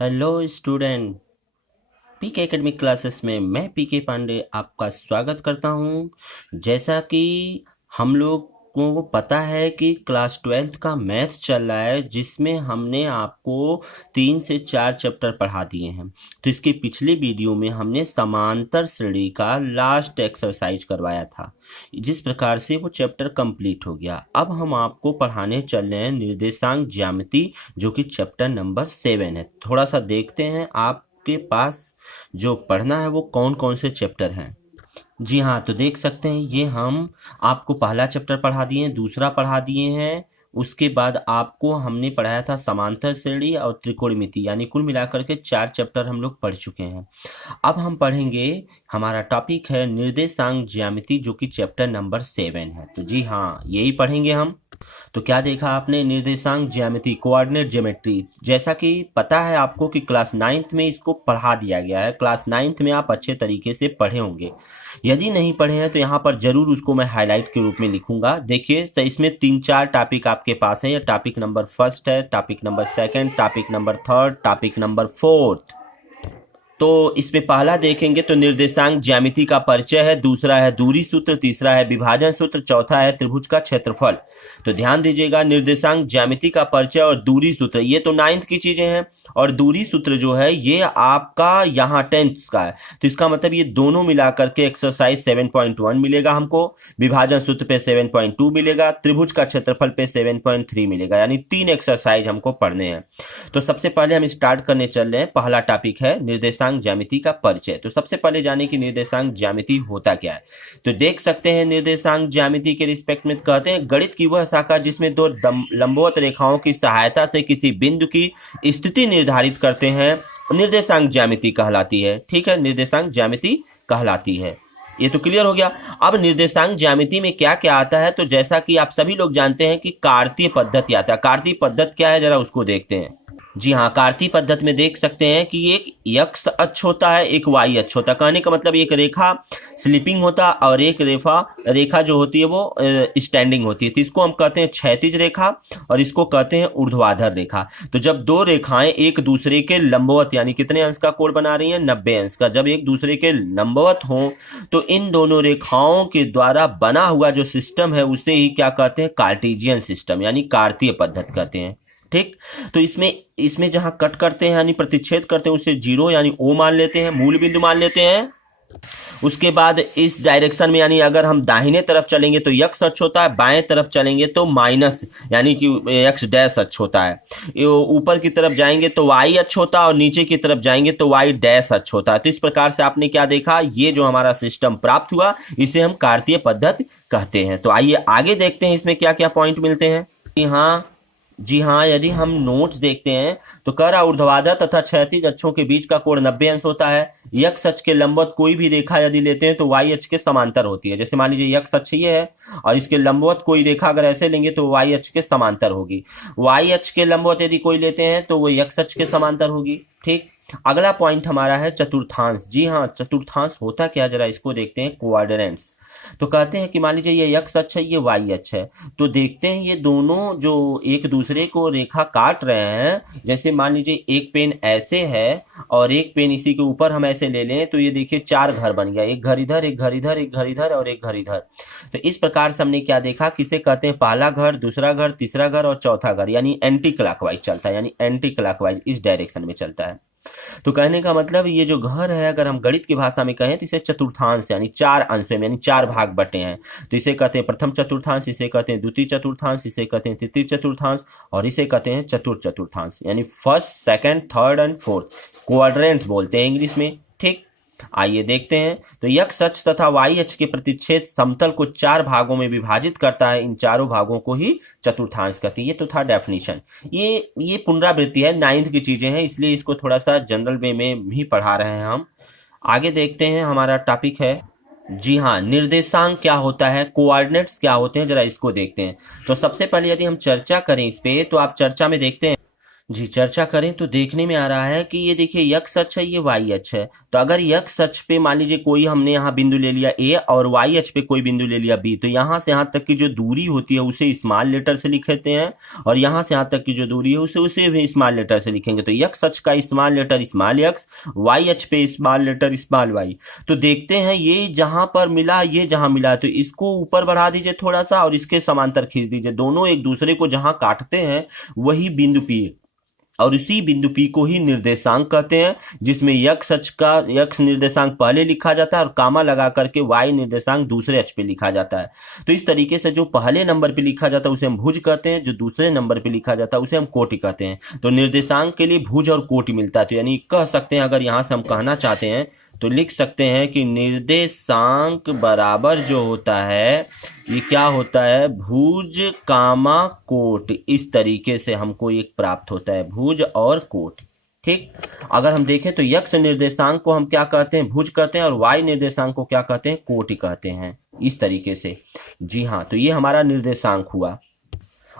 Hello student. PK academic classes में मैं पीके पांडे आपका स्वागत करता हूं। जैसा कि हम लोगों को पता है कि क्लास 12th का मैथ्स चल रहा है, जिसमें हमने आपको 3 से 4 चैप्टर पढ़ा दिए हैं। तो इसके पिछले वीडियो में हमने समांतर श्रेणी का लास्ट एक्सरसाइज करवाया था, जिस प्रकार से वो चैप्टर कंप्लीट हो गया। अब हम आपको पढ़ाने चल रहे हैं निर्देशांक ज्यामिति, जो कि चैप्टर नंबर 7 है। थोड़ा सा देखते हैं आपके पास जो पढ़ना है वो कौन कौन से चैप्टर हैं। जी हाँ, तो देख सकते हैं ये हम आपको पहला चैप्टर पढ़ा दिए हैं, दूसरा पढ़ा दिए हैं। उसके बाद आपको हमने पढ़ाया था समांतर श्रेणी और त्रिकोणमिति, यानी कुल मिलाकर के 4 चैप्टर हम लोग पढ़ चुके हैं। अब हम पढ़ेंगे, हमारा टॉपिक है निर्देशांक ज्यामिति, जो कि चैप्टर नंबर 7 है। तो जी हाँ, यही पढ़ेंगे हम। तो क्या देखा आपने? निर्देशांक ज्यामिति, कोऑर्डिनेट ज्योमेट्री। जैसा कि पता है आपको कि क्लास 9th में इसको पढ़ा दिया गया है। क्लास 9th में आप अच्छे तरीके से पढ़े होंगे। यदि नहीं पढ़े हैं तो यहाँ पर जरूर उसको मैं हाईलाइट के रूप में लिखूंगा। देखिए, तो इसमें 3-4 टॉपिक आपके पास है। ये टॉपिक नंबर 1 है, topic number 2, topic number 3, topic number 4। तो इसमें पहला देखेंगे तो निर्देशांक ज्यामिति का परिचय है, दूसरा है दूरी सूत्र, तीसरा है विभाजन सूत्र, चौथा है त्रिभुज का क्षेत्रफल। तो ध्यान दीजिएगा, निर्देशांक ज्यामिति का परिचय और दूरी सूत्र ये तो 9th की चीजें हैं, और दूरी सूत्र जो है ये आपका यहाँ 10th का है। तो इसका मतलब ये दोनों मिलाकर के एक्सरसाइज 7.1 मिलेगा हमको, विभाजन सूत्र पे 7.2 मिलेगा, त्रिभुज का क्षेत्रफल पे 7.3 मिलेगा, यानी 3 एक्सरसाइज हमको पढ़ने हैं। तो सबसे पहले हम स्टार्ट करने चल रहे हैं। पहला टॉपिक है निर्देशांक ज्यामिति का परिचय। तो सबसे पहले जाने की निर्देशांक ज्यामिति होता क्या है। तो देख सकते हैं, निर्देशांक ज्यामिति के रिस्पेक्ट में कहते हैं गणित की वह शाखा जिसमें दो लंबवत रेखाओं की सहायता से किसी बिंदु की स्थिति निर्धारित करते हैं, निर्देशांक ज्यामिति कहलाती है। ठीक है, निर्देशांक ज्यामिति कहलाती है। ये तो क्लियर हो गया। अब निर्देशांक ज्यामिति में क्या क्या आता है, तो जैसा कि आप सभी लोग जानते हैं कि कार्तीय पद्धति आता है। कार्तीय पद्धति क्या है, जरा उसको देखते हैं। जी हाँ, कार्तीय पद्धति में देख सकते हैं कि एक एक्स अक्ष होता है, एक वाई अक्ष होता है। कहने का मतलब एक रेखा स्लिपिंग होता है और एक रेखा जो होती है वो स्टैंडिंग होती है। तो इसको हम कहते हैं क्षैतिज रेखा और इसको कहते हैं ऊर्ध्वाधर रेखा। तो जब दो रेखाएं एक दूसरे के लंबवत, यानी कितने अंश का कोण बना रही हैं, 90 अंश का, जब एक दूसरे के लंबवत हों तो इन दोनों रेखाओं के द्वारा बना हुआ जो सिस्टम है उसे ही क्या कहते हैं, कार्टेशियन सिस्टम, यानी कार्तीय पद्धति कहते हैं। ठीक, तो इसमें जहां कट करते हैं यानी प्रतिच्छेद करते हैं उसे जीरो यानी ओ मान लेते हैं, मूल बिंदु मान लेते हैं। उसके बाद इस डायरेक्शन में, यानी अगर हम दाहिने तरफ चलेंगे तो एक्स अक्ष होता है, बाएं तरफ चलेंगे तो माइनस यानी कि एक्स डैश अक्ष होता है। ऊपर की तरफ जाएंगे तो वाई अक्ष होता है और नीचे की तरफ जाएंगे तो वाई डैश अक्ष होता है। तो इस प्रकार से आपने क्या देखा, ये जो हमारा सिस्टम प्राप्त हुआ इसे हम कार्तीय पद्धति कहते हैं। तो आइए आगे देखते हैं इसमें क्या क्या पॉइंट मिलते हैं। जी हाँ, यदि हम नोट्स देखते हैं तो कह रहा ऊर्ध्वाधर तथा क्षैतिज अक्षों के बीच का कोण 90 अंश होता है। एक्स अक्ष के लंबवत कोई भी रेखा यदि लेते हैं तो वाई अक्ष के समांतर होती है। जैसे मान लीजिए एक्स अक्ष ये है और इसके लंबवत कोई रेखा अगर ऐसे लेंगे तो वाई अक्ष के समांतर होगी। वाई अक्ष के लंबवत यदि कोई लेते हैं तो वो एक्स अक्ष के समांतर होगी। ठीक, अगला पॉइंट हमारा है चतुर्थांश। जी हाँ, चतुर्थांश होता क्या, जरा इसको देखते हैं। कोऑर्डिनेट्स, तो कहते हैं कि मान लीजिए ये एक्स अक्ष है, ये वाई अक्ष है, तो देखते हैं ये दोनों जो एक दूसरे को रेखा काट रहे हैं, जैसे मान लीजिए एक पेन ऐसे है और एक पेन इसी के ऊपर हम ऐसे ले लें तो ये देखिए 4 घर बन गया, एक घर इधर, एक घर इधर, एक घर इधर और एक घर इधर। तो इस प्रकार से हमने क्या देखा, किसे कहते हैं पहला घर, दूसरा घर, तीसरा घर और चौथा घर, यानी एंटी क्लॉकवाइज चलता है, यानी एंटी क्लॉकवाइज इस डायरेक्शन में चलता है। तो कहने का मतलब ये जो घर है, अगर हम गणित की भाषा में कहें तो इसे चतुर्थांश यानी 4 अंशों में यानी 4 भाग बटे हैं। तो इसे कहते हैं प्रथम चतुर्थांश, इसे कहते हैं द्वितीय चतुर्थांश, इसे कहते हैं तृतीय चतुर्थांश और इसे कहते हैं चतुर्थ चतुर्थांश, यानी first, second, third and fourth, quadrants बोलते हैं इंग्लिश में। ठीक, आइए देखते हैं। तो एक्स अक्ष तथा वाई अक्ष के प्रतिच्छेद समतल को 4 भागों में विभाजित करता है। इन चारों भागों को ही चतुर्थांश कहती है। ये तो था डेफिनेशन। ये पुनरावृत्ति है, 9th की चीजें हैं, इसलिए इसको थोड़ा सा जनरल वे में भी पढ़ा रहे हैं हम। आगे देखते हैं, हमारा टॉपिक है, जी हाँ, निर्देशांक क्या होता है, कोऑर्डिनेट्स क्या होते हैं, जरा इसको देखते हैं। तो सबसे पहले यदि हम चर्चा करें इस पे, तो आप चर्चा में देखते हैं जी, चर्चा करें तो देखने में आ रहा है कि ये देखिए x अक्ष है, ये y अक्ष है। तो अगर x अक्ष पे मान लीजिए कोई हमने यहाँ बिंदु ले लिया a और y अक्ष पे कोई बिंदु ले लिया b, तो यहाँ से यहाँ तक की जो दूरी होती है उसे स्मॉल लेटर से लिखते हैं, और यहाँ से यहाँ तक की जो दूरी है उसे भी स्मॉल लेटर से लिखेंगे। तो x अक्ष का small letter small x, y अक्ष पे स्मॉल लेटर स्मॉल y। तो देखते हैं ये जहाँ पर मिला, ये जहाँ मिला, तो इसको ऊपर बढ़ा दीजिए थोड़ा सा और इसके समांतर खींच दीजिए। दोनों एक दूसरे को जहाँ काटते हैं वही बिंदु P, और उसी बिंदु P को ही निर्देशांक कहते हैं, जिसमें x अक्ष का x निर्देशांक पहले लिखा जाता है और कामा लगा करके y निर्देशांक दूसरे अक्ष पे लिखा जाता है। तो इस तरीके से जो पहले नंबर पे लिखा जाता है उसे हम भुज कहते हैं, जो दूसरे नंबर पे लिखा जाता है उसे हम कोटि कहते हैं। तो निर्देशांक के लिए भुज और कोटि मिलता है। तो यानी कह सकते हैं, अगर यहाँ से हम कहना चाहते हैं तो लिख सकते हैं कि निर्देशांक बराबर जो होता है ये क्या होता है, भुज कामा कोट। इस तरीके से हमको एक प्राप्त होता है, भुज और कोट। ठीक, अगर हम देखें तो x निर्देशांक को हम क्या कहते हैं, भुज कहते हैं, और y निर्देशांक को क्या कहते हैं, कोटि कहते हैं। इस तरीके से, जी हाँ, तो ये हमारा निर्देशांक हुआ।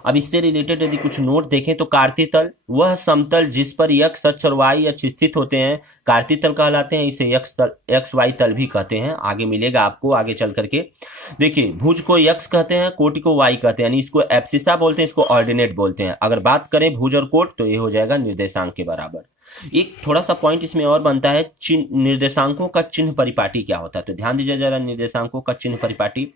अब इससे रिलेटेड यदि कुछ नोट देखें तो कार्तीय तल वह समतल जिस पर x अक्ष और y अक्ष स्थित होते हैं कार्तीय तल कहलाते हैं। इसे एक्स वाई तल भी कहते हैं, आगे मिलेगा आपको आगे चल करके। देखिए, भुज को x कहते हैं, कोटि को y कहते हैं, यानी इसको एब्सिसा बोलते हैं, इसको ऑर्डिनेट बोलते हैं। अगर बात करें भुज और कोट तो ये हो जाएगा निर्देशांक के बराबर। एक थोड़ा सा पॉइंट इसमें और बनता है, चिन्ह निर्देशांकों का चिन्ह परिपाटी क्या होता है। तो ध्यान दीजिए जरा, निर्देशांकों का चिन्ह परिपाटी।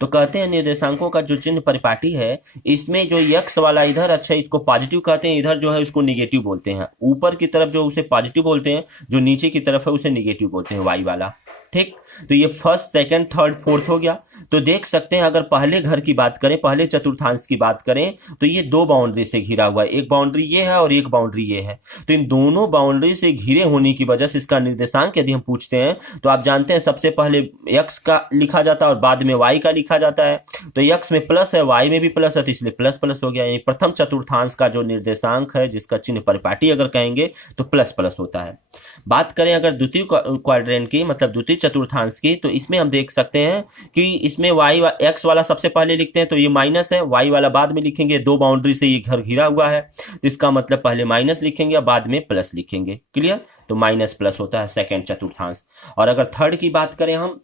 तो कहते हैं निर्देशांकों का जो चिन्ह परिपाटी है, इसमें जो x वाला इधर अक्ष है इसको पॉजिटिव कहते हैं, इधर जो है उसको निगेटिव बोलते हैं। ऊपर की तरफ जो उसे पॉजिटिव बोलते हैं, जो नीचे की तरफ है उसे निगेटिव बोलते हैं, y वाला। ठीक, तो ये फर्स्ट, सेकंड, थर्ड, फोर्थ हो गया। तो देख सकते हैं, अगर पहले घर की बात करें, पहले चतुर्थांश की बात करें, तो ये दो बाउंड्री से घिरा हुआ है। एक बाउंड्री ये है और एक बाउंड्री ये है। तो इन दोनों बाउंड्री से घिरे होने की वजह से इसका निर्देशांक यदि हम पूछते हैं तो आप जानते हैं सबसे पहले x का लिखा जाता है और बाद में y का लिखा जाता है। तो x में प्लस है, y में भी प्लस है, तो इसलिए प्लस प्लस हो गया। यानी प्रथम चतुर्थांश का जो निर्देशांक है, जिसका चिन्ह परिपाटी अगर कहेंगे तो प्लस प्लस होता है। बात करें अगर द्वितीय क्वाड्रेंट की, मतलब द्वितीय चतुर्थांश की, तो इसमें हम देख सकते हैं कि इसमें x वाला सबसे पहले लिखते हैं तो ये माइनस है, y वाला बाद में लिखेंगे। दो बाउंड्री से ये घर घिरा हुआ है, तो इसका मतलब पहले माइनस लिखेंगे और बाद में प्लस लिखेंगे। क्लियर, तो माइनस प्लस होता है सेकंड चतुर्थांश। और अगर थर्ड की बात करें हम,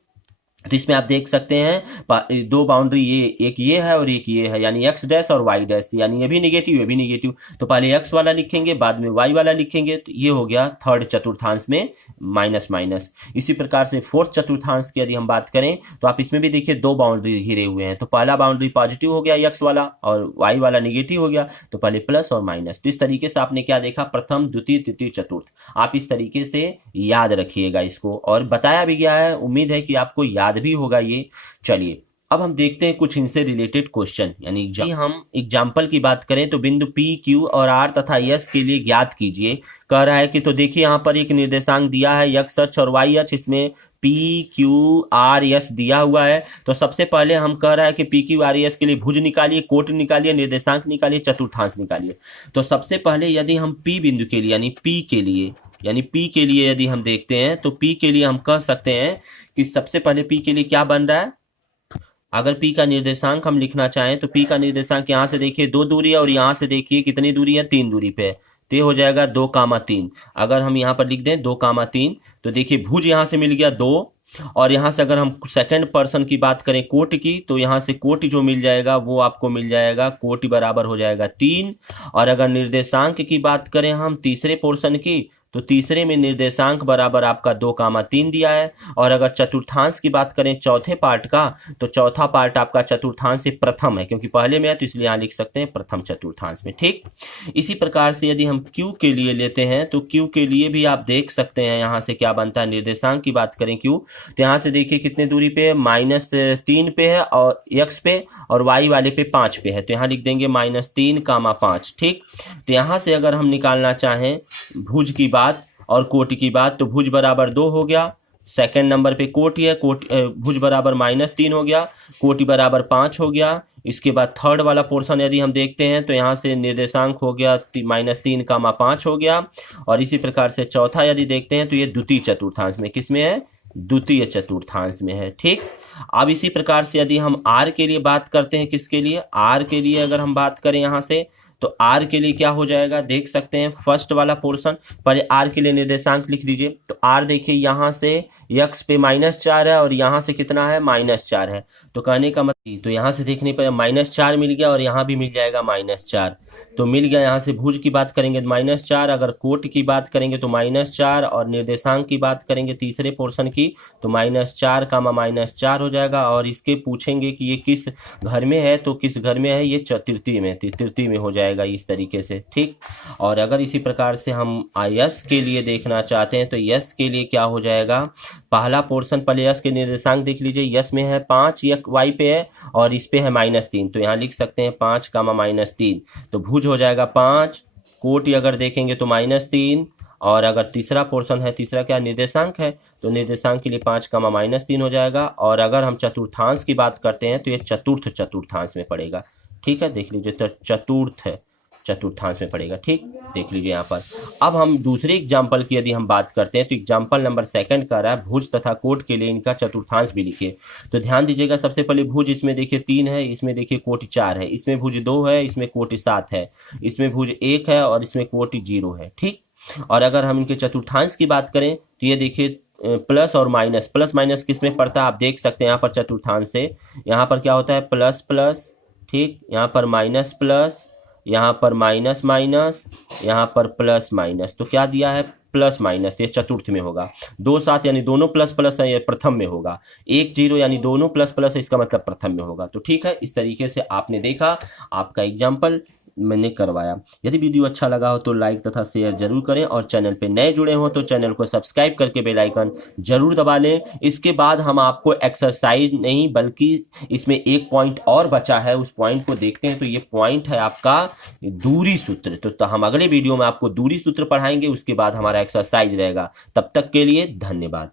तो इसमें आप देख सकते हैं दो बाउंड्री, ये एक ये है और एक ये है, यानी x डैश और y डैश, यानी ये भी निगेटिव, ये भी निगेटिव। तो पहले x वाला लिखेंगे, बाद में y वाला लिखेंगे, तो ये हो गया थर्ड चतुर्थांश में माइनस माइनस। इसी प्रकार से फोर्थ चतुर्थांश की यदि हम बात करें तो आप इसमें भी देखिए दो बाउंड्री घिरे हुए हैं। तो पहला बाउंड्री पॉजिटिव हो गया x वाला और y वाला निगेटिव हो गया, तो पहले प्लस और माइनस। तो इस तरीके से आपने क्या देखा, प्रथम, द्वितीय, तृतीय, चतुर्थ। आप इस तरीके से याद रखिएगा इसको, और बताया भी गया है, उम्मीद है कि आपको याद भी होगा ये। चलिए अब हम देखते हैं कुछ इनसे रिलेटेड क्वेश्चन, यानी हम एग्जाम्पल की बात करें तो बिंदु P, Q और R तथा S के लिए ज्ञात कीजिए। कह रहा है कि, तो देखिए यहाँ पर एक निर्देशांक दिया है x अक्ष और y अक्ष, इसमें P, Q, R, S दिया हुआ है। तो सबसे पहले हम कह रहा है कि P, Q, R, S के लिए भुज निकालिए, कोट निकालिए, निर्देशांक निकालिए, चतुर्थांश निकालिए। तो सबसे पहले यदि हम P बिंदु के लिए यानी P के लिए यदि हम देखते हैं तो P के लिए हम कह सकते हैं कि सबसे पहले P के लिए क्या बन रहा है। अगर P का निर्देशांक हम लिखना चाहें तो P का निर्देशांक यहाँ से देखिए 2 दूरी है, और यहाँ से देखिए कितनी दूरी है, 3 दूरी पे है। तो ये हो जाएगा 2,3। अगर हम यहाँ पर लिख दें 2,3, तो देखिए भुज यहाँ से मिल गया 2, और यहाँ से अगर हम सेकंड पर्सन की बात करें कोट की, तो यहाँ से कोट जो मिल जाएगा वो आपको मिल जाएगा, कोट बराबर हो जाएगा 3। और अगर निर्देशांक की बात करें हम तीसरे पोर्शन की, तो तीसरे में निर्देशांक बराबर आपका 2,3 दिया है। और अगर चतुर्थांश की बात करें चौथे पार्ट का, तो चौथा पार्ट आपका चतुर्थांश से प्रथम है, क्योंकि पहले में है तो इसलिए यहाँ लिख सकते हैं प्रथम चतुर्थांश में। ठीक, इसी प्रकार से यदि हम Q के लिए लेते हैं तो Q के लिए भी आप देख सकते हैं यहाँ से क्या बनता है। निर्देशांक की बात करें Q, तो यहाँ से देखिए कितने दूरी पे है, -3 पे है, और x पे, और y वाले पे 5 पे है, तो यहाँ लिख देंगे -3,5। ठीक, तो यहाँ से अगर हम निकालना चाहें भुज की बात और कोटि की बात, तो भुज बराबर 2 हो गया, सेकंड नंबर पे कोटि है, भुज बराबर -3 हो गया, कोटि बराबर 5 हो गया। इसके बाद थर्ड वाला पोर्शन यदि हम देखते हैं तो यहाँ से निर्देशांक हो गया -3,5 हो गया। और इसी प्रकार से चौथा यदि देखते हैं तो ये द्वितीय चतुर्थांश में, किसमें है, द्वितीय चतुर्थांश में है। ठीक, अब इसी प्रकार से यदि हम R के लिए बात करते हैं, किसके लिए, R के लिए अगर हम बात करें यहाँ से, तो आर के लिए क्या हो जाएगा देख सकते हैं, फर्स्ट वाला पोर्शन। पहले आर के लिए निर्देशांक लिख दीजिए। तो आर देखिए यहाँ से यक्स पे -4 है और यहाँ से कितना है -4 है। तो कहने का मतलब, तो यहाँ से देखने पर -4 मिल गया और यहाँ भी मिल जाएगा -4, तो मिल गया। यहाँ से भुज की बात करेंगे तो -4, अगर कोट की बात करेंगे तो -4, और निर्देशांक की बात करेंगे तीसरे पोर्शन की तो -4 कामा -4 हो जाएगा। और इसके पूछेंगे कि ये किस घर में है, तो किस घर में है, ये चतुर्थी में, तृतीय में हो जाएगा इस तरीके से, ठीक। और अगर इसी प्रकार से हम यस के लिए देखना चाहते हैं तो यस के लिए क्या हो जाएगा, पहला पोर्शन, पहले यस के निर्देशांक देख लीजिए। यस में है 5, वाई पे है और इस पे है -3, तो यहाँ लिख सकते हैं 5 कामा -3, तो भुज हो जाएगा 5, कोटि अगर देखेंगे तो -3, और अगर तीसरा पोर्शन है, तीसरा क्या निर्देशांक है, तो निर्देशांक के लिए 5 कामा -3 हो जाएगा। और अगर हम चतुर्थांश की बात करते हैं तो ये चतुर्थांश में पड़ेगा, ठीक है, देख लीजिए, तो चतुर्थांश में पड़ेगा, ठीक, देख लीजिए यहाँ पर। अब हम दूसरे एग्जाम्पल की यदि हम बात करते हैं तो एग्जाम्पल नंबर 2 कर रहा है भुज तथा कोट के लिए इनका चतुर्थांश भी लिखिए। तो ध्यान दीजिएगा, सबसे पहले भुज, इसमें देखिए 3 है, इसमें देखिए कोटि 4 है, इसमें भुज 2 है, इसमें कोटि 7 है, इसमें भुज 1 है और इसमें कोटि 0 है, ठीक। और अगर हम इनके चतुर्थांश की बात करें तो ये देखिए प्लस और माइनस, प्लस माइनस किस में पड़ता है आप देख सकते हैं यहाँ पर चतुर्थांश से। यहाँ पर क्या होता है प्लस प्लस, ठीक, यहाँ पर माइनस प्लस, यहाँ पर माइनस माइनस, यहाँ पर प्लस माइनस, तो क्या दिया है प्लस माइनस, ये चतुर्थ में होगा। 2 7 यानी दोनों प्लस प्लस है, ये प्रथम में होगा। 1 0 यानी दोनों प्लस प्लस है, इसका मतलब प्रथम में होगा। तो ठीक है, इस तरीके से आपने देखा, आपका एग्जाम्पल मैंने करवाया। यदि वीडियो अच्छा लगा हो तो लाइक तथा शेयर जरूर करें, और चैनल पे नए जुड़े हो तो चैनल को सब्सक्राइब करके बेल आइकन जरूर दबा लें। इसके बाद हम आपको एक्सरसाइज नहीं बल्कि इसमें एक पॉइंट और बचा है, उस पॉइंट को देखते हैं। तो ये पॉइंट है आपका दूरी सूत्र। तो हम अगले वीडियो में आपको दूरी सूत्र पढ़ाएंगे, उसके बाद हमारा एक्सरसाइज रहेगा। तब तक के लिए धन्यवाद।